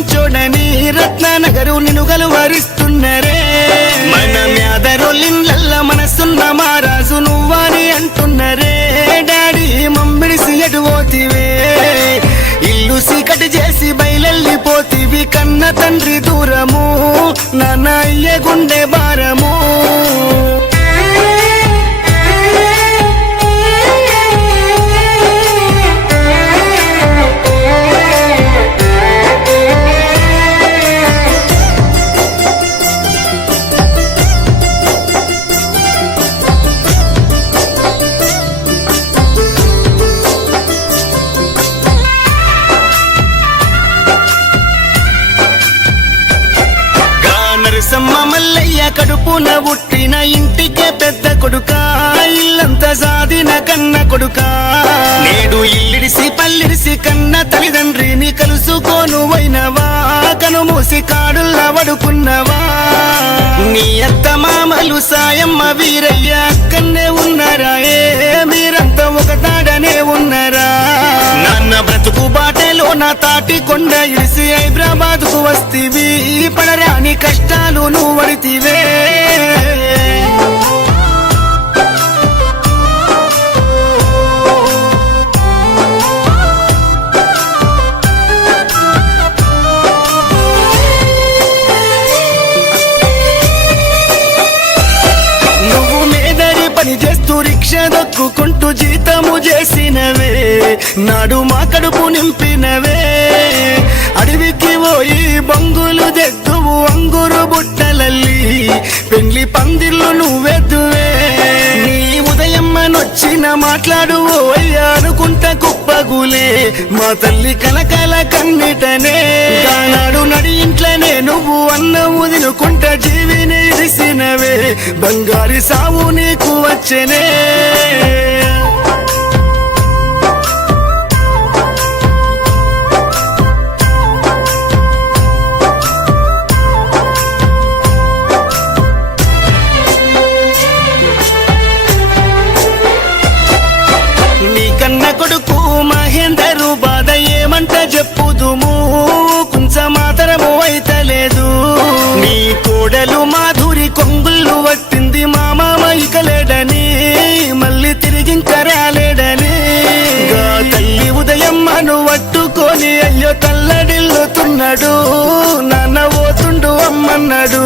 మంచోడని రత్ననగరు నిన్ను గలువరిస్తున్నరే మన మ్యాదరోళ్ళిళ్ళ మనసున్న మారాజు నువ్వని అంటున్నరే డాడీ మమ్మిడిసి ఎటు పోతివే ఇల్లు సీకటి చేసి బయలెళ్ళిపోతివి కన్న తండ్రి దూరము నాన్న అయ్యే గుండె భారము నరసమ్మ మల్లయ్య కడుపున పుట్టిన ఇంటికే పెద్ద కొడుక ఇల్లంతా సాధిన కన్న కొడుక నేడు ఇల్లిడిసి పల్లిడిసి కన్న తల్లిదండ్రిని కలుసుకోను వైనవా కనుమూసి కాడుల్లా వడుకున్నవా నీ అత్త మామలు సాయమ్మ వీరయ్య అక్కన్నే ఉన్నారా మీరంతా ఒక తాడనే ఉన్నారా నాన్న బ్రతుకు బాటలో నా తాటి కొండ ఇడిసి హైదరాబాద్ కు వస్తీవి పడరాని కష్టాలు నువ్వు పడితివే పని చేస్తూ రిక్షా దొక్కుకుంటూ జీతము చేసినవే నాడు మా కడుపు నింపినవే అడవికి పోయి బంగులు తెద్దువు అంగురు బుట్టలల్లి పెండ్లి పందిర్లు నువ్వెద్దువే నీ ఉదయమ్మనొచ్చిన మాట్లాడు అయ్యా అనుకుంటా కుప్పగులే మా తల్లి కలకల కన్నిటనే నాడు నడి ఇంట్లోనే నువ్వు అన్నము తినుకుంటా జీవిని ఇరిసినవే బంగారి సావు నీకు వచ్చనే నీ కన్న కొడుకు మహేందరు బాధ ఏమంట చెప్పుదుము కొంచెమాతరము అయితలేదు నీ కోడలు మాధురి కొంగుళ్ళు వట్టింది మా మామ ఇకలేడని మళ్ళీ తిరిగింక రాలేడని తల్లి ఉదయమ్మను పట్టుకొని అయ్యో తల్లడిల్లుతున్నాడు నాన్న పోతుండు అమ్మన్నాడు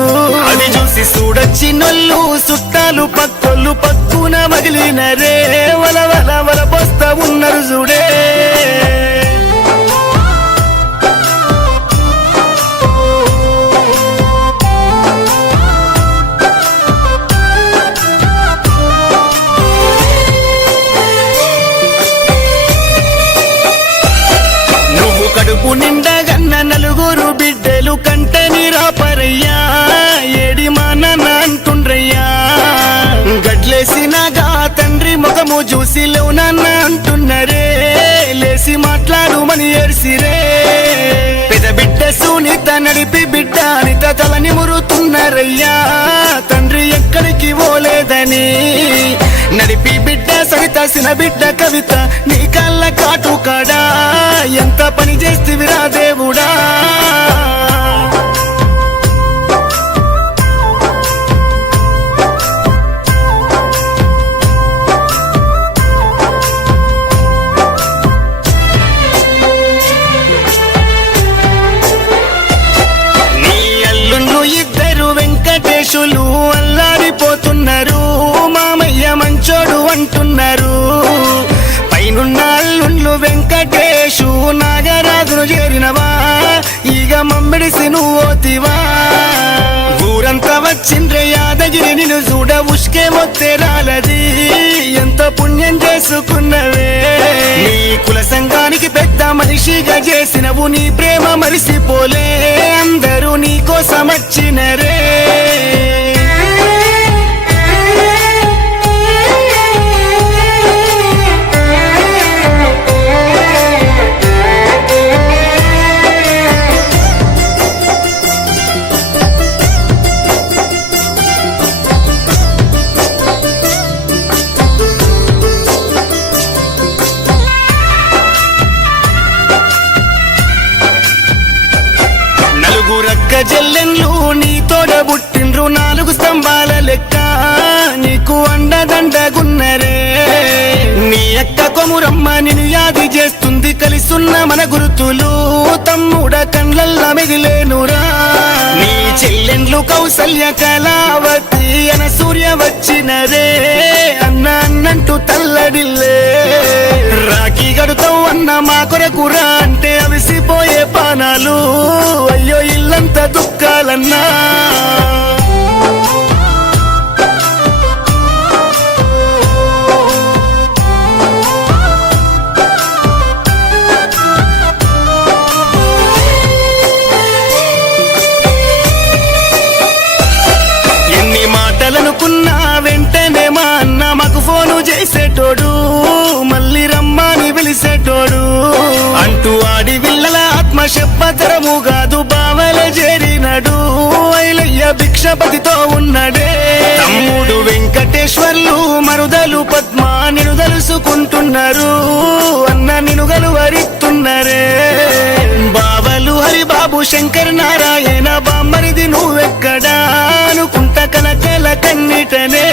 అది చూసి చూడొచ్చినోళ్ళు చుట్టాలు పక్కోళ్ళు పక్కున మగిలినరే వల వల వల పోస్తా ఉన్నారు చూడే కడుపు నిండగన్న నలుగురు బిడ్డలు కంటని రాపరయ్యా ఏడి మా నాన్న అంటుండ్రయ్యా గడ్లేసినాగా తండ్రి ముఖము చూసి లేవు నాన్న అంటున్నరే లేసి మాట్లాడుమని ఏడ్సిరే పెద్ద బిడ్డ సునీత నడిపి బిడ్డ అనిత తలని మురుతున్నారయ్యా తండ్రి ఎక్కడికి పోలేదని నడిపి బిడ్డ సవిత సిన బిడ్డ కవిత నీ కళ్ళ కాటు కాడా ఎంత పని చేస్తివిరా దేవుడా నీ అల్లుళ్ళు ఇద్దరు వెంకటేశులు అల్లాడిపోతున్నారు మామయ్య మంచోడు అంటున్నారు పైనున్న అల్లుండ్లు వెంకటేశు నాగరాజును చేరినవా ఇక మమ్మిడిసి నువ్వు ఓతివా ఊరంతా వచ్చిండ్రే యాదగిరి నిన్ను చూడ ఉష్కే మొత్తే రాలది ఎంత పుణ్యం చేసుకున్నవే నీ కుల సంఘానికి పెద్ద మనిషిగా చేసినవు నీ ప్రేమ మరిసిపోలే అందరూ నీ కోసం వచ్చినరే చెల్లెన్లు నీ తోడ పుట్టిండ్రు 4 స్తంభాల లెక్క నీకు అండదండగున్నరే నీ అక్క కొమురమ్మ నిన్ను యాది చేస్తుంది కలిసున్న మన గురుతులు తమ్ముడ కండ్లల్లా మెదిలేనురా నీ చెల్లెన్లు కౌసల్య కళావతి అన సూర్య వచ్చినరే అన్న అన్నంటూ తల్లడిల్లే రాఖీ గడుతావు అన్న మా కొరకురా అంటే అవిసిపోయే పానాలు అయ్యో ఇల్లంతా దుఃఖాలన్నా అనుకున్నా వెంటనే మా అన్న మాకు ఫోను చేసేటోడు మళ్ళీ రమ్మని పిలిసేటోడు అంటూ ఆడి విల్లల ఆత్మ చెప్పతరము కాదు బావల చేరినడు ఐలయ్య భిక్షపతితో ఉన్నడే తమ్ముడు వెంకటేశ్వర్లు మరుదలు పద్మ నిన్ను తలుసుకుంటున్నారు అన్న నిన్ను గలువరిస్తున్నరే బావలు హరిబాబు శంకర్ నారాయణ బామ్మరిది నువ్వెక్కడా అనుకుంటా కలకల కన్నిటనే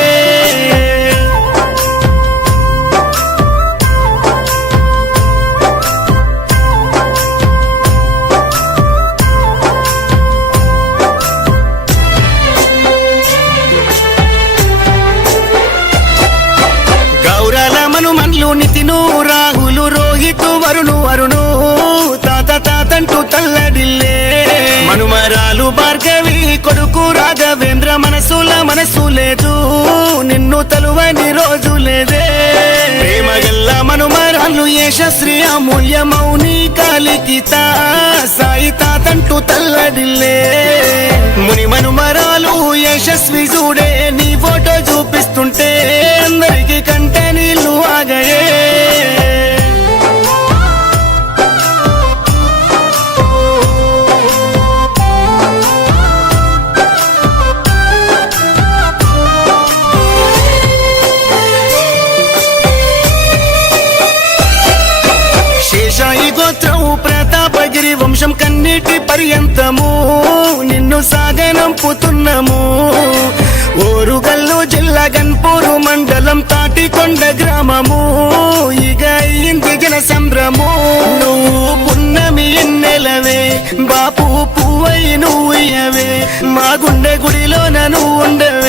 గౌరాల మనుమన్లు నితిను రాహులు రోహితు వరుణు తాతంటూ తల్లడిల్లే మనుమరాలు భార్గవి కొడుకు రాఘవేంద్ర మనసు లేదు నిన్ను తలువని రోజు లేదే ప్రేమగల్ల మనుమరాలు యశశ్రీ అమూల్య మౌని కాలికిత సాయి తాతంటూ తల్లడిల్లే ముని మనుమరాలు యశస్వి చూడే నీ ఫోటో చూపిస్తుంటే అందరికి కంటే నీళ్లు ఆగయే ప్రతాపగిరి వంశం కన్నీటి పర్యంతము నిన్ను సాగనంపుతున్నాము ఓరుగల్లు జిల్లా గన్పూరు మండలం తాటికొండ గ్రామము ఇక అయ్యింది జన సంభ్రము నువ్వు పున్నమి ఎన్నెలవే బాపు పువ్వై నువ్వు ఇయ్యవే మా గుండె గుడిలో నువ్వు ఉండవే